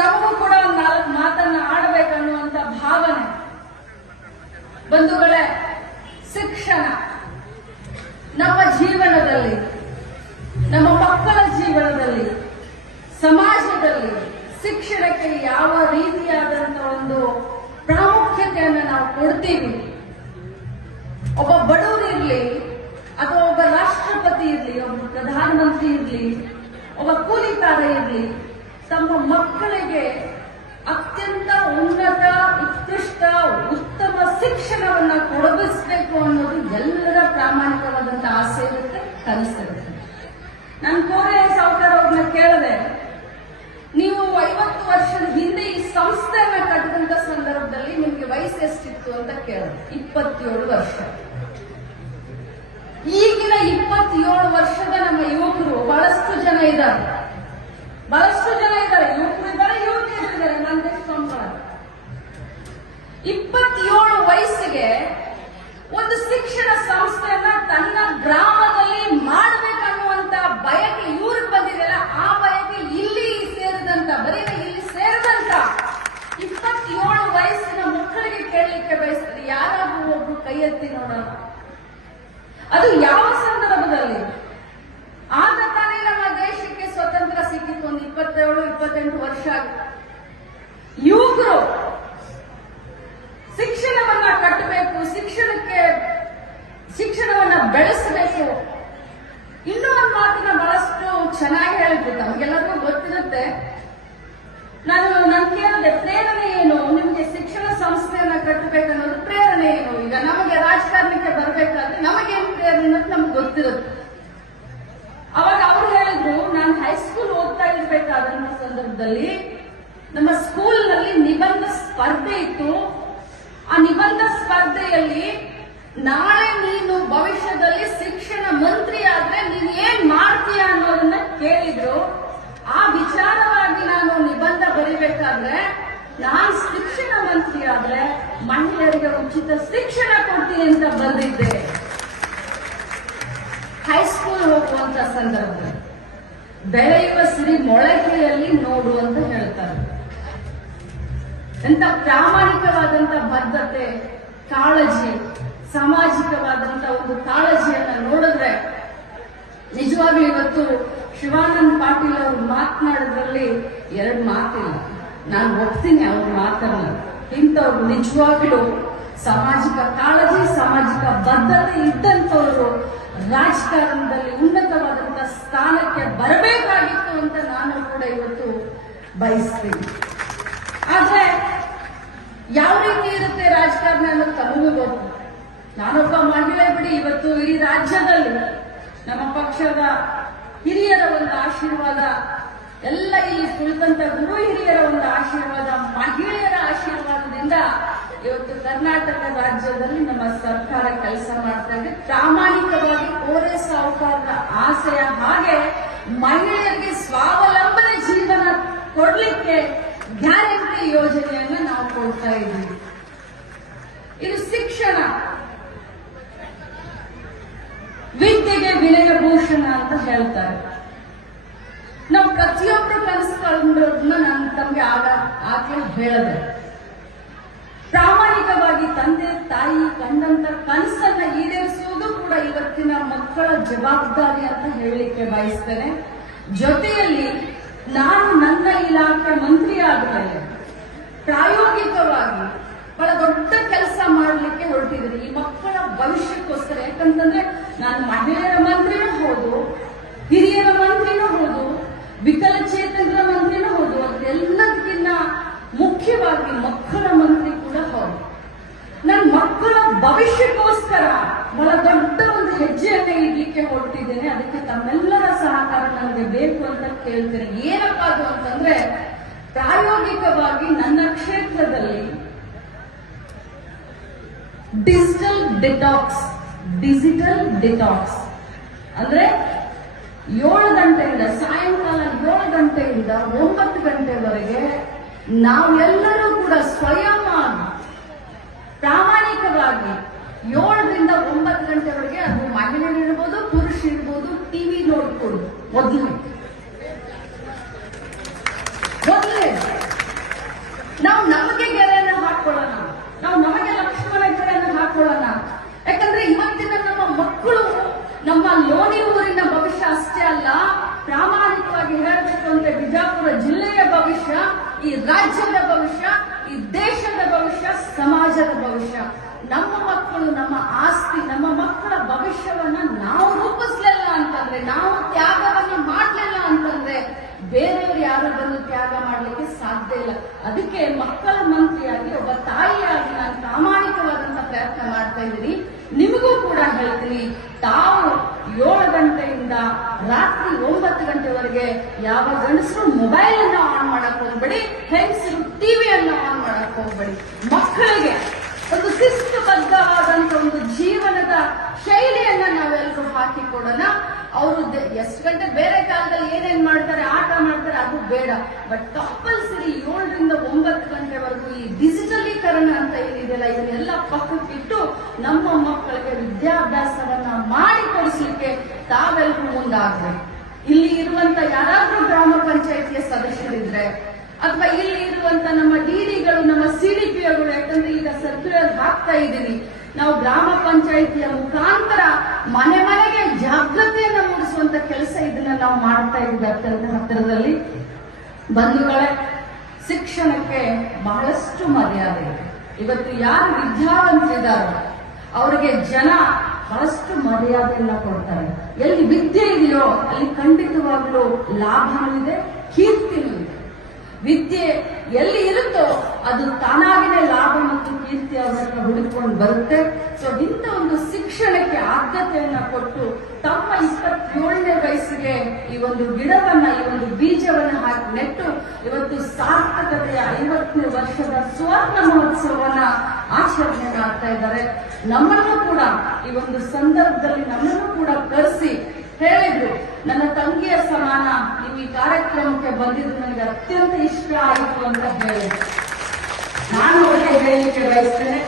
ನಮಗೂ ಕೂಡ ಒಂದು ನಾಲ್ಕು ಮಾತನ್ನ ಆಡಬೇಕನ್ನುವಂತ ಭಾವನೆ. ಬಂಧುಗಳೇ, ಶಿಕ್ಷಣ ನಮ್ಮ ಜೀವನದಲ್ಲಿ, ನಮ್ಮ ಮಕ್ಕಳ ಜೀವನದಲ್ಲಿ, ಸಮಾಜದಲ್ಲಿ ಶಿಕ್ಷಣಕ್ಕೆ ಯಾವ ರೀತಿಯಾದಂತ ಒಂದು ಪ್ರಾಮುಖ್ಯತೆಯನ್ನು ನಾವು ಕೊಡ್ತೀವಿ? ಒಬ್ಬ ಬಡವರಿರ್ಲಿ ಅಥವಾ ಒಬ್ಬ ರಾಷ್ಟ್ರಪತಿ ಇರಲಿ, ಒಬ್ಬ ಪ್ರಧಾನಮಂತ್ರಿ ಇರಲಿ, ಒಬ್ಬ ಕೂಲಿಕಾರ ಇರ್ಲಿ ತಮ್ಮ ಮಕ್ಕಳಿಗೆ ಅತ್ಯಂತ ಉನ್ನತ, ಉತ್ಕೃಷ್ಟ, ಉತ್ತಮ ಶಿಕ್ಷಣವನ್ನ ಕೊಡಗಿಸ್ಬೇಕು ಅನ್ನೋದು ಎಲ್ಲರ ಪ್ರಾಮಾಣಿಕವಾದಂತಹ ಆಸೆ ಇರುತ್ತೆ ಕನಸಿರುತ್ತೆ ನಾನು ಕೋರೆ ಸಾವುಕಾರ ಅವ್ರನ್ನ ಕೇಳಿದೆ, ನೀವು ಐವತ್ತು ವರ್ಷದ ಹಿಂದೆ ಈ ಸಂಸ್ಥೆಯನ್ನ ಕಟ್ಟಿದಂತ ಸಂದರ್ಭದಲ್ಲಿ ನಿಮ್ಗೆ ವಯಸ್ಸು ಎಷ್ಟಿತ್ತು ಅಂತ ಕೇಳಿದೆ. ಇಪ್ಪತ್ತೇಳು ವರ್ಷ. ಈಗಿನ ಇಪ್ಪತ್ತೇಳು ವರ್ಷದ ನಮ್ಮ ಯುವಕರು ಬಹಳಷ್ಟು ಜನ ಇದ್ದಾರೆ. ಬಹಳಷ್ಟು ಜನ ಇದ್ದಾರೆ. ಯುವಕರು ಇದ್ದಾರೆ ಯುವತಿಯರು ಇದ್ದಾರೆ. ನನ್ನ ಇಪ್ಪತ್ತೇಳು ವಯಸ್ಸಿಗೆ ಒಂದು ಶಿಕ್ಷಣ ಸಂಸ್ಥೆಯನ್ನ ತನ್ನ ಗ್ರಾಮದಲ್ಲಿ ಮಾಡಬೇಕನ್ನುವಂತ ಬಯಕೆ ಇವ್ರಿಗೆ ಬಂದಿದೆಯಲ್ಲ, ಆ ಬಯಕೆ ಇಲ್ಲಿ ಸೇರಿದಂತ, ಬರೀ ಇಲ್ಲಿ ಸೇರಿದಂತ ಇಪ್ಪತ್ತೇಳು ವಯಸ್ಸಿನ ಮಕ್ಕಳಿಗೆ ಕೇಳಲಿಕ್ಕೆ ಬಯಸ್ತಾರೆ. ಯಾರಾದ್ರೂ ಒಬ್ರು ಕೈ ಎತ್ತಿ ನೋಡೋಣ. ಅದು ಯಾವ ಸಂದರ್ಭದಲ್ಲಿ? ಆಗ ಇಪ್ಪತ್ತೇಳು, ಇಪ್ಪತ್ತೆಂಟು ವರ್ಷ ಆಗುತ್ತೆ ಯುವಕರು ಶಿಕ್ಷಣವನ್ನ ಕಟ್ಟಬೇಕು, ಶಿಕ್ಷಣಕ್ಕೆ, ಶಿಕ್ಷಣವನ್ನ ಬೆಳೆಸಬೇಕು. ಇನ್ನೂ ಒಂದು ಮಾತಿನ ಬಹಳಷ್ಟು ಚೆನ್ನಾಗಿ ಹೇಳಿದ್ರು ನಮ್ಗೆಲ್ಲರಿಗೂ ಗೊತ್ತಿರುತ್ತೆ. ನಾನು ನಾನು ಕೇಳಿದೆ, ಪ್ರೇರಣೆ ಏನು? ನಿಮಗೆ ಶಿಕ್ಷಣ ಸಂಸ್ಥೆಯನ್ನ ಕಟ್ಟಬೇಕನ್ನೋದು ಪ್ರೇರಣೆ ಏನು? ಈಗ ನಮಗೆ ರಾಜಕಾರಣಕ್ಕೆ ಬರಬೇಕಾದ್ರೆ ನಮಗೇನು ಪ್ರೇರಣೆ ಅನ್ನೋದು ನಮ್ಗೆ ಗೊತ್ತಿರುತ್ತೆ ಅವಾಗ ಅವ್ರು ಹೇಳಿದ್ರು ನಾನು ಹೈಸ್ಕೂಲ್ ಓದ್ತಾ ಇರ್ಬೇಕಾದಂತ ಸಂದರ್ಭದಲ್ಲಿ ನಮ್ಮ ಸ್ಕೂಲ್ನಲ್ಲಿ ನಿಬಂಧ ಸ್ಪರ್ಧೆ ಇತ್ತು. ಆ ನಿಬಂಧ ಸ್ಪರ್ಧೆಯಲ್ಲಿ ನಾಳೆ ನೀನು ಭವಿಷ್ಯದಲ್ಲಿ ಶಿಕ್ಷಣ ಮಂತ್ರಿ ಆದ್ರೆ ನೀನ್ ಏನ್ ಮಾಡ್ತೀಯ ಅನ್ನೋದನ್ನ ಕೇಳಿದ್ರು. ಆ ವಿಚಾರವಾಗಿ ನಾನು ನಿಬಂಧ ಬರಿಬೇಕಾದ್ರೆ ನಾನ್ ಶಿಕ್ಷಣ ಮಂತ್ರಿ ಆದ್ರೆ ಮಹಿಳೆಯರಿಗೆ ಉಚಿತ ಶಿಕ್ಷಣ ಕೊಡ್ತೀನಿ ಅಂತ ಬಂದಿದ್ದೆ. ಹೈಸ್ಕೂಲ್ ಹೋಗುವಂತ ಸಂದರ್ಭದಲ್ಲಿ. ಬೆಳೆಯುವ ಸಿರಿ ಮೊಳಕೆಯಲ್ಲಿ ನೋಡು ಅಂತ ಹೇಳ್ತಾರೆ. ಎಂತ ಪ್ರಾಮಾಣಿಕವಾದಂತ ಬದ್ಧತೆ, ಕಾಳಜಿ ಸಾಮಾಜಿಕವಾದಂತ ಒಂದು ಕಾಳಜಿಯನ್ನ ನೋಡಿದ್ರೆ, ನಿಜವಾಗ್ಲೂ ಇವತ್ತು ಶಿವಾನಂದ್ ಪಾಟೀಲ್ ಅವರು ಮಾತನಾಡೋದ್ರಲ್ಲಿ ಎರಡು ಮಾತಿಲ್ಲ. ನಾನು ಒಪ್ತೀನಿ ಅವ್ರ ಮಾತನ್ನ. ಇಂಥವ್ರು ನಿಜವಾಗ್ಲೂ ಸಾಮಾಜಿಕ ಕಾಳಜಿ, ಸಾಮಾಜಿಕ ಬದ್ಧತೆ ಇದ್ದಂಥವ್ರು ರಾಜಕಾರಣದಲ್ಲಿ ಉನ್ನತವಾದಂತ ಸ್ಥಾನಕ್ಕೆ ಬರಬೇಕಾಗಿತ್ತು ಅಂತ ನಾನು ಕೂಡ ಇವತ್ತು ಬಯಸ್ತೀನಿ. ಆದ್ರೆ ಯಾವ ರೀತಿ ಇರುತ್ತೆ ರಾಜಕಾರಣ ಅನ್ನೋದು ತಮಗೂ ಗೊತ್ತು. ನಾನೊಬ್ಬ ಮಹಿಳೆ ಬಿಡಿ, ಇವತ್ತು ಇಡೀ ರಾಜ್ಯದಲ್ಲಿ ನಮ್ಮ ಪಕ್ಷದ ಹಿರಿಯರ ಒಂದು ಆಶೀರ್ವಾದ, ಎಲ್ಲ ಇಲ್ಲಿ ಕುಳಿತಂತ ಗುರು ಹಿರಿಯರ ಒಂದು ಆಶೀರ್ವಾದ, ಮಹಿಳೆಯರ ಆಶೀರ್ವಾದದಿಂದ ಇವತ್ತು ಕರ್ನಾಟಕ ರಾಜ್ಯದಲ್ಲಿ ನಮ್ಮ ಸರ್ಕಾರ ಕೆಲಸ ಮಾಡ್ತಾ ಇದೆ. ಪ್ರಾಮಾಣಿಕವಾಗಿ ಕೋರೆ ಸಾಹುಕಾರರ ಆಸೆಯ ಹಾಗೆ ಮಹಿಳೆಯರಿಗೆ ಸ್ವಾವಲಂಬನೆ ಜೀವನ ಕೊಡ್ಲಿಕ್ಕೆ ಗ್ಯಾರಂಟಿ ಯೋಜನೆಯನ್ನ ನಾವು ಕೊಡ್ತಾ ಇದ್ದೀವಿ. ಇದು ಶಿಕ್ಷಣ. ವಿದ್ಯೆಗೆ ವಿನಯ ಭೂಷಣ ಅಂತ ಹೇಳ್ತಾರೆ. ನಾವು ಪ್ರತಿಯೊಬ್ಬರು ಕನಸು ಕಂಡೋದನ್ನ ನಾನು ತಮಗೆ ಆಗ ಆಕೆ ಹೇಳಿದೆ ಪ್ರಾಮಾಣಿಕವಾಗಿ ತಂದೆ, ತಾಯಿ ಕಂಡಂತ ಕನಸನ್ನ ಈಡೇರಿಸುವುದು ಕೂಡ ಇವತ್ತಿನ ಮಕ್ಕಳ ಜವಾಬ್ದಾರಿ ಅಂತ ಹೇಳಲಿಕ್ಕೆ ಬಯಸ್ತೇನೆ. ಜೊತೆಯಲ್ಲಿ ನಾನು ನನ್ನ ಇಲಾಖೆ ಮಂತ್ರಿ ಆದ್ಮೇಲೆ ಪ್ರಾಯೋಗಿಕವಾಗಿ ಬಹಳ ದೊಡ್ಡ ಕೆಲಸ ಮಾಡಲಿಕ್ಕೆ ಹೊರಟಿದ್ದೀನಿ. ಈ ಮಕ್ಕಳ ಭವಿಷ್ಯಕ್ಕೋಸ್ಕರ. ಯಾಕಂತಂದ್ರೆ ನಾನು ಮಹಿಳೆಯರ ಮಂತ್ರಿನೂ ಹೌದು, ಹಿರಿಯರ ಮಂತ್ರಿನೂ ಹೌದು ವಿಕಲಚೇತನರ ಮಂತ್ರಿನೂ ಹೌದು ಅದೆಲ್ಲದಕ್ಕಿಂತ ಮುಖ್ಯವಾಗಿ ಮಕ್ಕಳ ಮಂತ್ರಿ ಕೂಡ ಹೌದು ನನ್ನ ಮಕ್ಕಳ ಭವಿಷ್ಯಕ್ಕೋಸ್ಕರ ಬಹಳ ದೊಡ್ಡ ಒಂದು ಹೆಜ್ಜೆಯನ್ನ ಇಡ್ಲಿಕ್ಕೆ ಹೊರಟಿದ್ದೇನೆ. ಅದಕ್ಕೆ ತಮ್ಮೆಲ್ಲರ ಸಹಕಾರ ನನಗೆ ಬೇಕು ಅಂತ ಕೇಳ್ತೇನೆ. ಏನಪ್ಪ ಅದು ಅಂತಂದ್ರೆ, ಪ್ರಾಯೋಗಿಕವಾಗಿ ನನ್ನ ಕ್ಷೇತ್ರದಲ್ಲಿ ಡಿಜಿಟಲ್ ಡಿಟಾಕ್ಸ್ ಡಿಜಿಟಲ್ ಡಿಟಾಕ್ಸ್. ಅಂದ್ರೆ ಏಳು ಗಂಟೆಯಿಂದ, ಸಾಯಂಕಾಲ ಏಳು ಗಂಟೆಯಿಂದ ಒಂಬತ್ತು ಗಂಟೆವರೆಗೆ ನಾವೆಲ್ಲರೂ ಕೂಡ ಸ್ವಯಂ ಪ್ರಾಮಾಣಿಕವಾಗಿ ಏಳರಿಂದ ನೋಡ್ಕೊಡು ಮೊದಲು ನಾವು ನಮಗೆ ಗೆರೆಯನ್ನು ಹಾಕೊಳ್ಳೋಣ. ನಾವು ನಮಗೆ ಲಕ್ಷ್ಮಣ ಗೆರೆಯನ್ನು ಹಾಕೊಳ್ಳೋಣ. ಯಾಕಂದ್ರೆ ಇವತ್ತಿನ ನಮ್ಮ ಮಕ್ಕಳು ನಮ್ಮ ಲೋಣಿ ಊರಿನ ಭವಿಷ್ಯ ಅಷ್ಟೇ ಅಲ್ಲ, ಪ್ರಾಮಾಣಿಕವಾಗಿ ಹೇಳಬೇಕು ಅಂದ್ರೆ ಬಿಜಾಪುರ ಜಿಲ್ಲೆಯ ಭವಿಷ್ಯ, ಈ ರಾಜ್ಯದ ಭವಿಷ್ಯ, ಈ ದೇಶದ ಭವಿಷ್ಯ, ಸಮಾಜದ ಭವಿಷ್ಯ. ನಮ್ಮ ಮಕ್ಕಳು, ನಮ್ಮ ಆಸ್ತಿ, ನಮ್ಮ ಮಕ್ಕಳ ಭವಿಷ್ಯವನ್ನ ನಾವು ರೂಪಿಸ್ಲಿಲ್ಲ ಅಂತಂದ್ರೆ ನಾವು ತ್ಯಾಗವನ್ನು ಮಾಡ್ಲಿಲ್ಲ ಅಂತಂದ್ರೆ ಬೇರೆಯವರು ಯಾರು ಬಂದು ತ್ಯಾಗ ಮಾಡ್ಲಿಕ್ಕೆ ಸಾಧ್ಯ ಇಲ್ಲ. ಅದಕ್ಕೆ ಮಕ್ಕಳ ಮಂತ್ರಿಯಾಗಿ, ಒಬ್ಬ ತಾಯಿಯಾಗಿ ನಾನು ಪ್ರಾಮಾಣಿಕವಾದಂತ ಪ್ರಯತ್ನ ಮಾಡ್ತಾ ಇದ್ದೀನಿ. ನಿಮಗೂ ಕೂಡ ಹೇಳ್ತೀನಿ, ತಾವು ಏಳು ಗಂಟೆಯಿಂದ ರಾತ್ರಿ ಒಂಬತ್ತು ಗಂಟೆವರೆಗೆ ಯಾವ ಗಂಡಸರು ಮೊಬೈಲ್ ಅನ್ನು ಆನ್ ಮಾಡಕ್ ಹೋಗ್ಬೇಡಿ, ಹೆಂಗಸರು ಟಿವಿಯನ್ನ ಆನ್ ಮಾಡಕ್ ಹೋಗ್ಬೇಡಿ. ಮಕ್ಕಳಿಗೆ ಒಂದು ಶಿಸ್ತುಬದ್ಧವಾದಂತ ಒಂದು ಜೀವನದ ಶೈಲಿಯನ್ನ ನಾವೆಲ್ಲರೂ ಹಾಕಿಕೊಡೋಣ. ಅವರು ಎಷ್ಟು ಗಂಟೆ ಬೇರೆ ಕಾಲದಲ್ಲಿ ಏನೇನ್ ಮಾಡ್ತಾರೆ, ಆಟ ಮಾಡ್ತಾರೆ, ಅದು ಬೇಡ. ಬಟ್ ಕಂಪಲ್ಸರಿ ಏಳರಿಂದ ಒಂಬತ್ತು ಗಂಟೆವರೆಗೂ ಈ ಡಿಜಿಟಲೀಕರಣ ಅಂತ ಏನಿದೆಯಲ್ಲ, ಇದನ್ನೆಲ್ಲ ಪಕ್ಕಕ್ಕಿಟ್ಟು ನಮ್ಮ ಮಕ್ಕಳಿಗೆ ವಿದ್ಯಾಭ್ಯಾಸವನ್ನ ಮಾಡಿ ಕೊಡಿಸ್ಲಿಕ್ಕೆ ತಾವೆಲ್ಲರೂ ಮುಂದಾಗಬೇಕು. ಇಲ್ಲಿ ಇರುವಂತ ಯಾರಾದ್ರೂ ಗ್ರಾಮ ಪಂಚಾಯಿತಿಯ ಸದಸ್ಯರಿದ್ರೆ ಅಥವಾ ಇಲ್ಲಿ ಇರುವಂತ ನಮ್ಮ ಡಿಡಿಗಳು ನಮ್ಮ ಸಿಡಿಪಿಗಳು ಯಾಕಂದ್ರೆ ಈಗ ಸರ್ಕ್ಯುಲರ್ ಹಾಕ್ತಾ ಇದ್ದೀವಿ. ನಾವು ಗ್ರಾಮ ಪಂಚಾಯಿತಿಯ ಮುಖಾಂತರ ಮನೆ ಮನೆಗೆ ಜಾಗೃತಿಯನ್ನು ಮೂಡಿಸುವಂತ ಕೆಲಸ ಇದನ್ನ ನಾವು ಮಾಡ್ತಾ ಇದ್ದೀವಿ ಹತ್ತಿರದ ಹತ್ತಿರದಲ್ಲಿ. ಬಂಧುಗಳೇ, ಶಿಕ್ಷಣಕ್ಕೆ ಬಹಳಷ್ಟು ಮರ್ಯಾದೆ ಇದೆ. ಇವತ್ತು ಯಾರು ವಿದ್ಯಾವಂತರಿದ್ದಾರೋ ಅವರಿಗೆ ಜನ ಬಹಳಷ್ಟು ಮರ್ಯಾದೆಯನ್ನ ಕೊಡ್ತಾರೆ. ಎಲ್ಲಿ ವಿದ್ಯೆ ಇದೆಯೋ, ಅಲ್ಲಿ ಖಂಡಿತವಾಗ್ಲೂ ಲಾಭನೂ ಇದೆ, ಕೀರ್ತಿನೂ ಇದೆ. ವಿದ್ಯೆ ಎಲ್ಲಿ ಇರುತ್ತೋ ಅದು ತಾನಾಗಿನೇ ಲಾಭ ಮತ್ತು ಕೀರ್ತಿ ಅವರನ್ನು ಹುಡುಕೊಂಡು ಬರುತ್ತೆ. ಸೊ ಇಂಥ ಒಂದು ಶಿಕ್ಷಣಕ್ಕೆ ಆದ್ಯತೆಯನ್ನ ಕೊಟ್ಟು ತಮ್ಮ ಇಪ್ಪತ್ತೇಳನೇ ವಯಸ್ಸಿಗೆ ಈ ಒಂದು ಗಿಡವನ್ನ, ಈ ಒಂದು ಬೀಜವನ್ನು ಹಾಕಿ ನೆಟ್ಟು ಇವತ್ತು ಸಾರ್ಥಕತೆಯ ಐವತ್ತನೇ ವರ್ಷದ ಸುವರ್ಣ ಮಹೋತ್ಸವವನ್ನ ಆಚರಣೆ ಮಾಡ್ತಾ ಇದ್ದಾರೆ. ನಮ್ಮನ್ನು ಕೂಡ ಈ ಒಂದು ಸಂದರ್ಭದಲ್ಲಿ ನಮ್ಮನ್ನು ಕೂಡ ಕರೆಸಿ ಹೇಳಿದ್ರು, ನನ್ನ ತಂಗಿಯ ಸಮಾನ, ನೀವು ಈ ಕಾರ್ಯಕ್ರಮಕ್ಕೆ ಬಂದಿದ್ದು ನನಗೆ ಅತ್ಯಂತ ಇಷ್ಟ ಆಯಿತು ಅಂತ ಹೇಳಿದ್ರು. ನಾನು ಅವರಿಗೆ ಹೇಳಲಿಕ್ಕೆ ಬಯಸ್ತೇನೆ